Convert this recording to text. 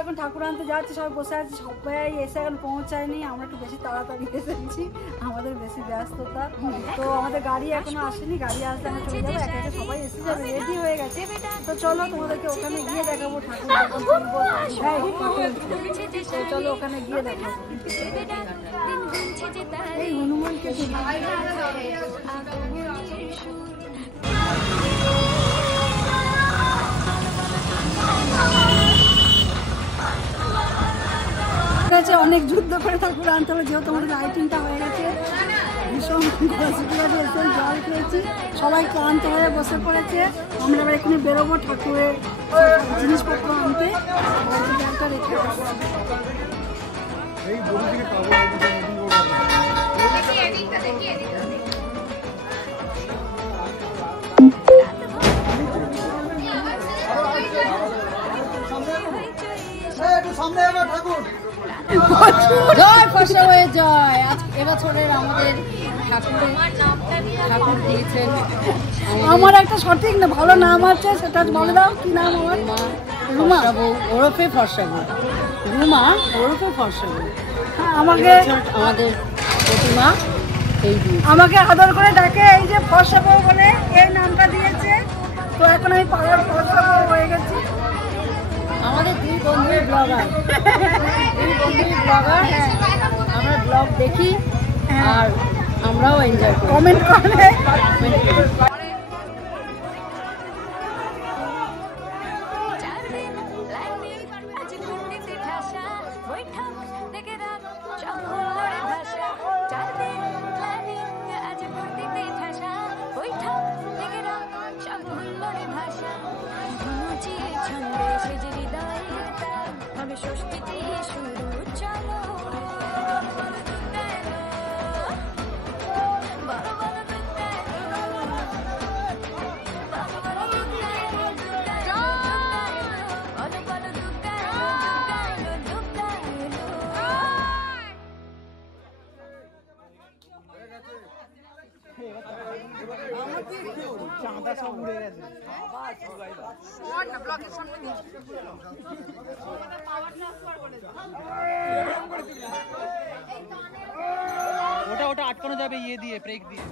এখন ঠাকুর আনতে যাচ্ছি, সবাই বসে আছি, সবাই এসে এখন পৌঁছায়নি, আমরা একটু বেশি তাড়াতাড়ি এসেছি, আমাদের বেশি ব্যস্ততা। তো আমাদের গাড়ি এখনো আসেনি, গাড়ি আসলে আমরা চলে যাবো, একে একে সবাই এসে যাবে, রেডি হয়ে গেছে। তো চলো তোমাদেরকে ওখানে গিয়ে দেখাবো ঠাকুর, তো চলো ওখানে গিয়ে দেখাবো। এই হনুমানকে অনেক যুদ্ধ করে ঠাকুর আনতে হবে, যেহেতু আমাদের লাইটিংটা হয়ে গেছে, ভীষণ জল খেয়েছি, সবাই ক্লান্ত হয়ে বসে পড়েছে। আমরা এবার এখানে বেরোবো ঠাকুরের জিনিসপত্র আনতে, ব্যাগটা রেখে জয় ফসা হয়ে জয়। আজ এবছরের আমাদের ঠাকুর দিয়েছেন, আমার একটা সঠিক না ভালো নাম আছে, সেটা বলে দাও কি নাম আমার? রুমা ওরফে ফর্সা বউ, রুমা ওরফে ফর্সা বউ। আমাকে আমাদের প্রতিমা এই আমাকে আদর করে ডাকে এই যে ফর্সা বউ বলে এই নামটা দিয়েছে। তো এখন আমি পাড়ার ফর্সা বউ হয়ে গেছি। আমাদের দুই বন্ধুর ব্লগার, আমরা ব্লগ দেখি আর আমরাও এনজয় করি, কমেন্ট করে। ওটা আটকানো যাবে ইয়ে দিয়ে, ব্রেক দিয়ে।